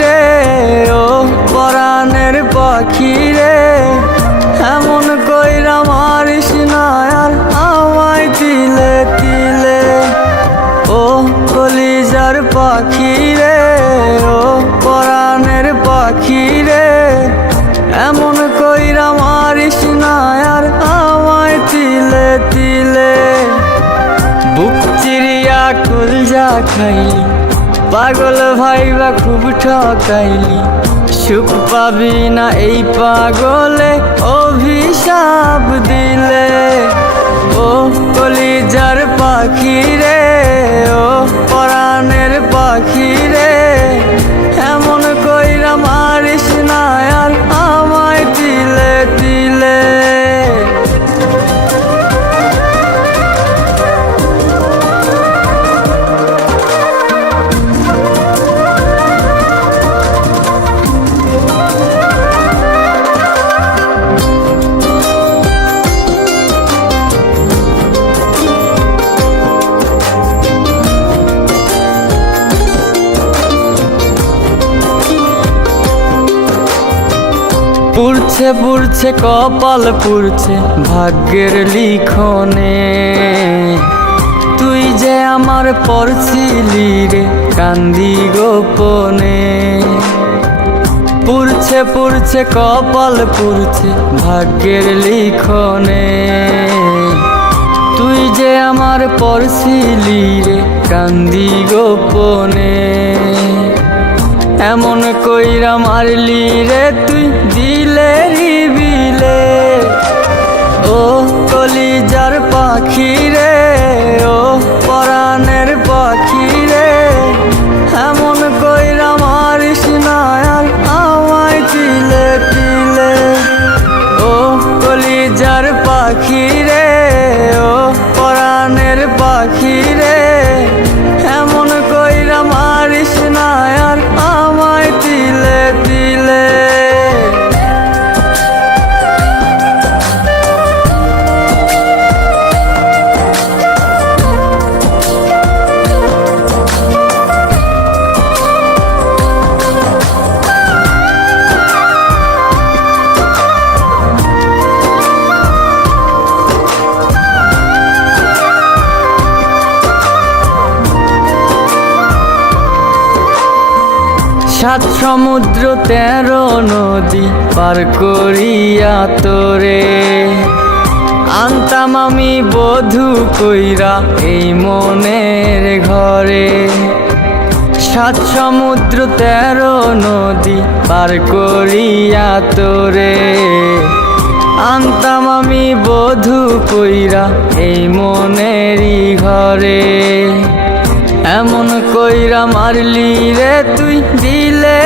রে ও পরাণের পাখি রে, এমন কইরা মারিস না আর আমায় তিলে তিলে। ও কলিজার পাখি রে ও পরাণের পাখি রে, এমন কইরা মারিস না আর আমায় তিলে তিলে। বুক চিরিয়া কলজা খাইলি, পাগল ভাইবা খুব ঠকাইলি, সুখ পাবি না এই পাগলে অভিশাপ দিলে। ও কলিজার পাখি রে ও পরাণের পাখি রে, এমন কইরা মারিস না আর আমায় তিলে তিলে। পুড়ছে পুড়ছে কপাল পুড়ছে ভাগ্যের লিখনে, তুই যে আমার পড়ছিলি রে কান্দি গোপনে। পুড়ছে পুড়ছে কপাল পুড়ছে ভাগ্যের লিখনে, তুই যে আমার পড়ছিলি রে কান্দি গোপনে। এমন কইরা মারলি রে তুই দিলে বিলে। ও কলিজার পাখি রে ও পরাণের পাখি রে, এমন কইরা মারিস না আর আমায় তিলে তিলে। ও কলিজার পাখি রে ও পরাণের পাখি রে, এমন কইরা মারিস না আর আমায় তিলে তিলে। সাত সমুদ্র 13 নদী পার করিয়া তোরে আনতাম আমি বধূ কইরা এই মনের ঘরে। সাত সমুদ্র 13 নদী পার করিয়া তোরে আনতাম আমি বধূ কইরা এই মনেরই ঘরে। এমন কইরা মারলি রে তুই দিলে